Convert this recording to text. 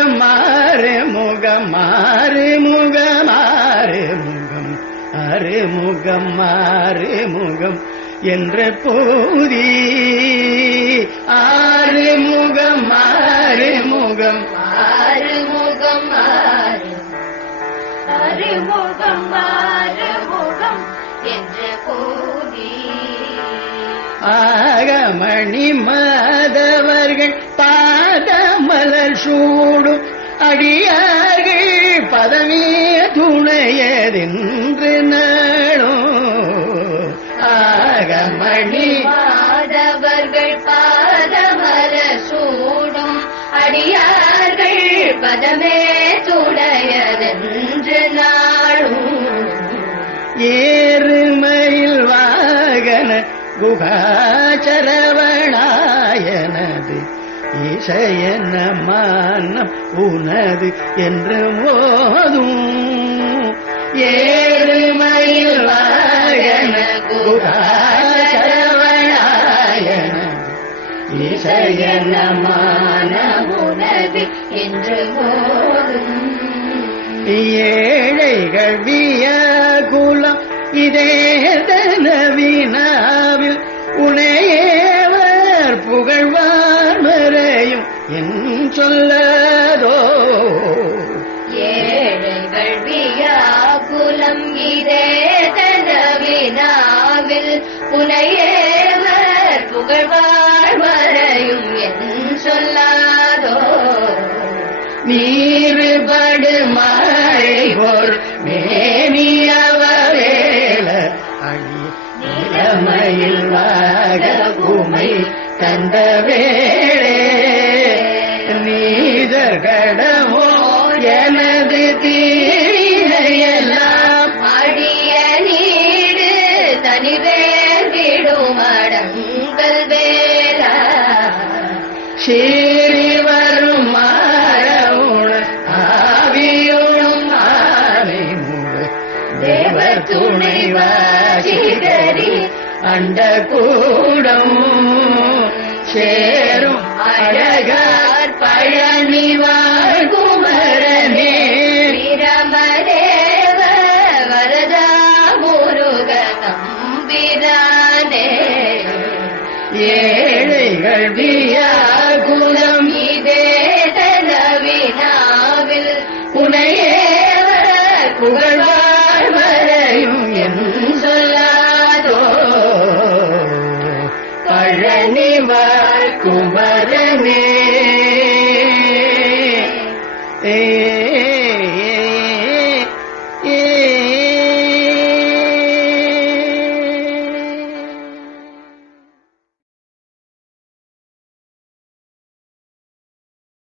முகம் மாறு முகம் மாறு முகம் மாறு முகம் அரு முகம் மாறு முகம் என்ற போதி. ஆறு முகம் மாறு முகம். ஆறு அறுமுகம் ஆறுமுகம் என்ற போதி. ஆகமணி மாதவர்கள் சூடும் அடியார்கள் பதமே துணையதென்று நாளும் ஆகமணி மாதவர்கள் பாதமர சூடும் அடியார்கள் பதமே துடையதென்று நாளும் ஏறுமயில் வாகன குகாச்சரவணாயனது இசையன மானம் உனது என்று போதும் ஏறுமயில் வாகன குகாச்சரவணாயனது இசையன மானம் உனது என்று போதும் ஏழைகள் வியகுலம் இதே என் சொல்லதோ. ஏழைகள் வியாகுலம் இதே தனவினாவில் புனையேவர் புகழ்வாழ் மறையும் என் சொல்லாதோ. நீருபடு மழை போர் மேனியவரேல அழி நிலமையில் வாக உமை தந்த வேளே நீதர் கடமோ எனது தீரையெல்லாம் அடிய நீடு தனிவேர் விடும் அடங்கல் வேலா சீறி வரும் மாறவுண ஆவியுணும் ஆனை முழு. தேவர் துணை வாசிகரி அண்ட கூடம் சே ஏழைகள் வியாகுணம் இதே தனவினாவில் உனையேவர புகழ்வார் வரையும் என் சொல்லாதோ. பழனிவார் குமரனே. ஏ